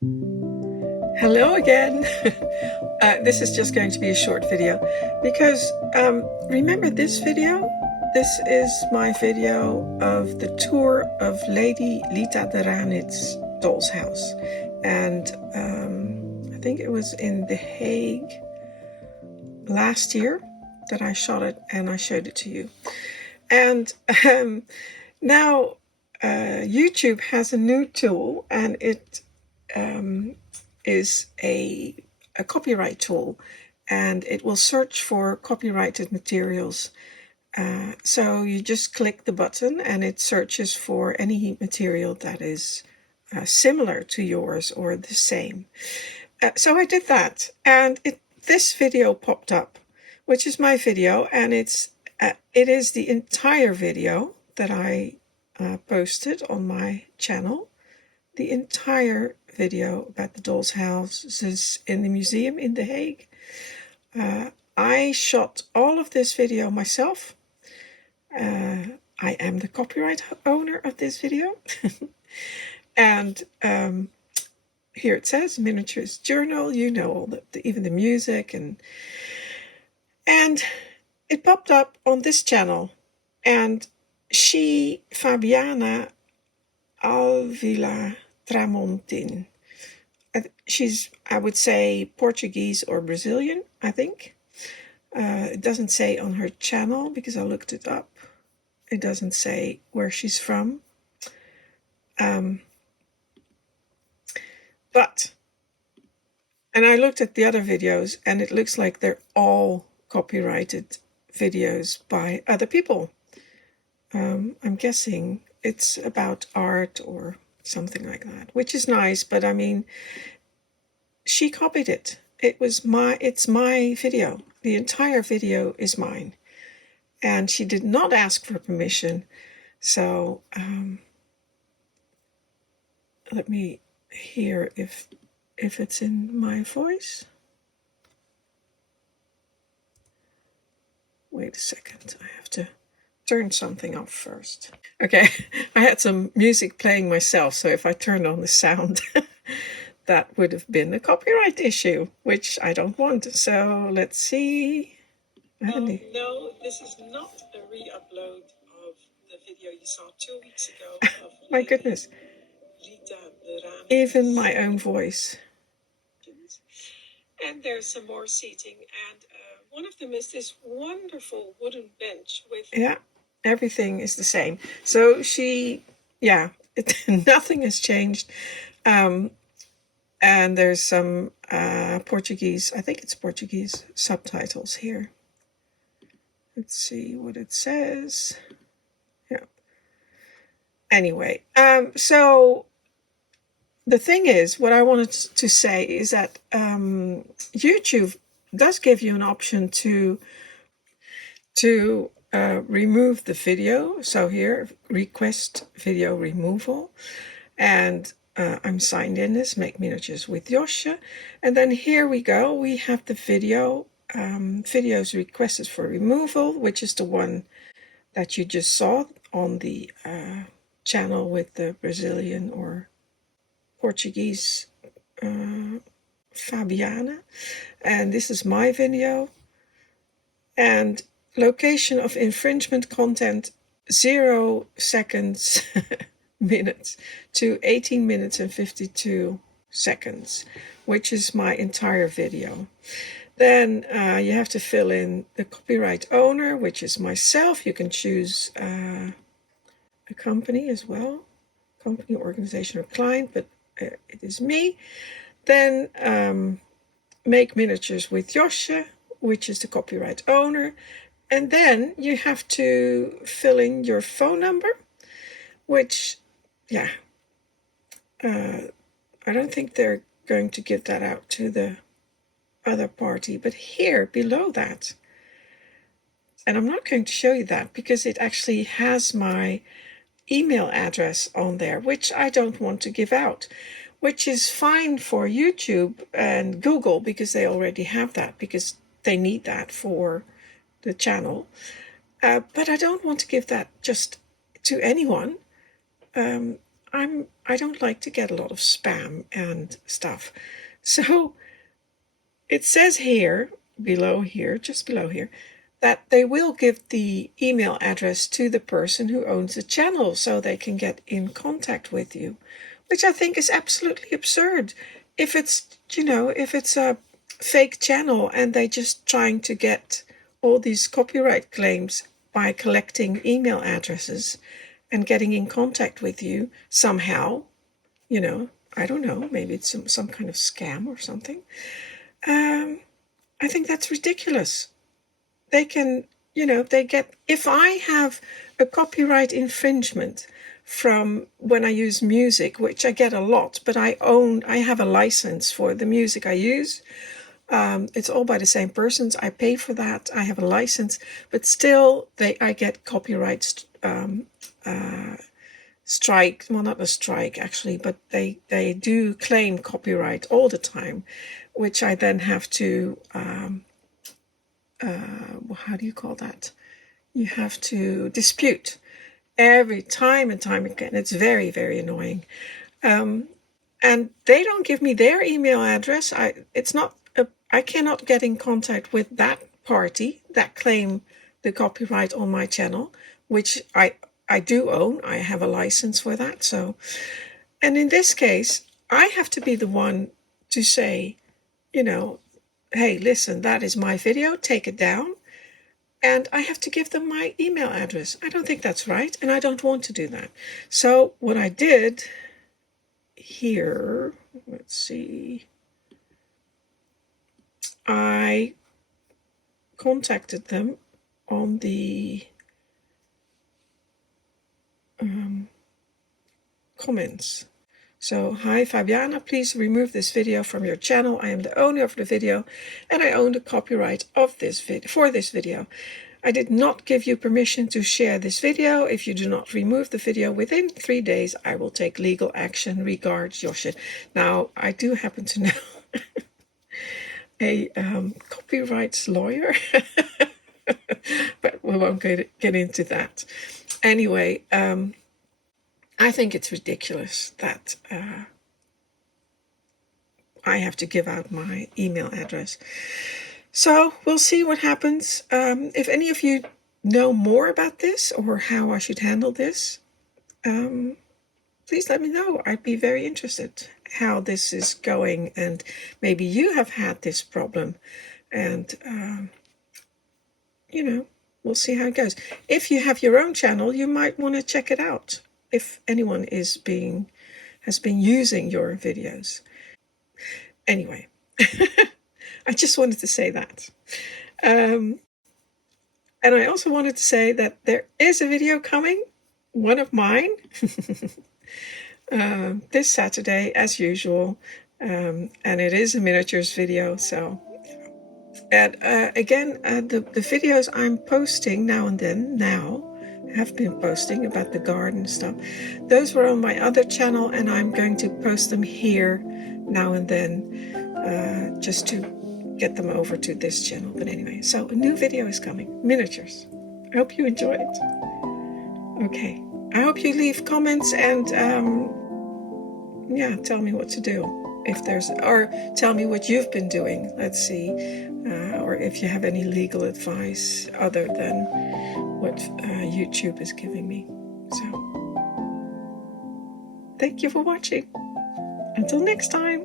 Hello again. This is just going to be a short video because remember this video? This is my video of the tour of Lady Lita de Ranit's Dolls'house. And I think it was in The Hague last year that I shot it and I showed it to you. And now YouTube has a new tool, and it is a copyright tool, and it will search for copyrighted materials. So you just click the button and it searches for any material that is similar to yours or the same. So I did that, and this video popped up, which is my video, and it is the entire video that I posted on my channel. The entire video about the Dolls'house in the museum in The Hague. I shot all of this video myself. I am the copyright owner of this video. And here it says Miniaturist Journal. You know all even the music, and it popped up on this channel, and she, Fabiana Alvila Tramontin. She's, I would say, Portuguese or Brazilian, I think. It doesn't say on her channel because I looked it up. It doesn't say where she's from. And I looked at the other videos, and it looks like they're all copyrighted videos by other people. I'm guessing it's about art or something like that, which is nice, but I mean, she copied it. It's my video. The entire video is mine, and she did not ask for permission. So let me hear if it's in my voice. Wait a second, I have to turn something off first. Okay, I had some music playing myself, so if I turned on the sound, that would have been a copyright issue, which I don't want. So let's see. No, this is not a re-upload of the video you saw 2 weeks ago. Of my goodness. Even my own voice. And there's some more seating, and one of them is this wonderful wooden bench with... Yeah, everything is the same. So nothing has changed. And there's some Portuguese, I think it's Portuguese subtitles here. Let's see what it says. Yeah. Anyway, so the thing is, what I wanted to say is that YouTube does give you an option to remove the video. So here, request video removal, and I'm signed in as Make Miniatures with Josje, and then here we go. We have the video, videos requested for removal, which is the one that you just saw on the channel with the Brazilian or Portuguese Fabiana, and this is my video. And location of infringement content 0 seconds minutes to 18 minutes and 52 seconds, which is my entire video. Then you have to fill in the copyright owner, which is myself. You can choose a company as well, company, organization, or client, but it is me. Then Make Miniatures with Josje, which is the copyright owner. And then you have to fill in your phone number, which, I don't think they're going to give that out to the other party, but here below that, and I'm not going to show you that because it actually has my email address on there, which I don't want to give out, which is fine for YouTube and Google because they already have that, because they need that for the channel. But I don't want to give that just to anyone. I don't like to get a lot of spam and stuff. So it says here, below here, just below here, that they will give the email address to the person who owns the channel so they can get in contact with you, which I think is absolutely absurd. If it's, if it's a fake channel and they just trying to get all these copyright claims by collecting email addresses and getting in contact with you somehow, I don't know, maybe it's some kind of scam or something. I think that's ridiculous. They can, if I have a copyright infringement from when I use music, which I get a lot, but I have a license for the music I use. It's all by the same persons. I pay for that. I have a license, but still I get copyright strike. Well, not a strike actually, but they do claim copyright all the time, which I then have to, how do you call that? You have to dispute every time and time again. It's very, very annoying. And they don't give me their email address. I cannot get in contact with that party that claim the copyright on my channel, which I do own. I have a license for that. So, and in this case, I have to be the one to say, hey, listen, that is my video, take it down. And I have to give them my email address. I don't think that's right, and I don't want to do that. So what I did here, let's see, I contacted them on the comments. So, hi Fabiana, please remove this video from your channel. I am the owner of the video and I own the copyright of this for this video. I did not give you permission to share this video. If you do not remove the video within 3 days, I will take legal action. Regards, Josje. Now, I do happen to know a copyrights lawyer, but we won't get into that. Anyway, I think it's ridiculous that I have to give out my email address. So we'll see what happens. If any of you know more about this or how I should handle this, please let me know. I'd be very interested how this is going, and maybe you have had this problem, and we'll see how it goes. If you have your own channel, you might want to check it out if anyone has been using your videos. Anyway, I just wanted to say that. And I also wanted to say that there is a video coming, one of mine, this Saturday as usual, and it is a miniatures video. So, and again, the videos I'm posting now and then, have been posting about the garden stuff, those were on my other channel, and I'm going to post them here now and then, just to get them over to this channel. But anyway, so a new video is coming, miniatures. I hope you enjoy it. Okay, I hope you leave comments and tell me what to do, or tell me what you've been doing. Let's see, or if you have any legal advice other than what YouTube is giving me. So, thank you for watching. Until next time.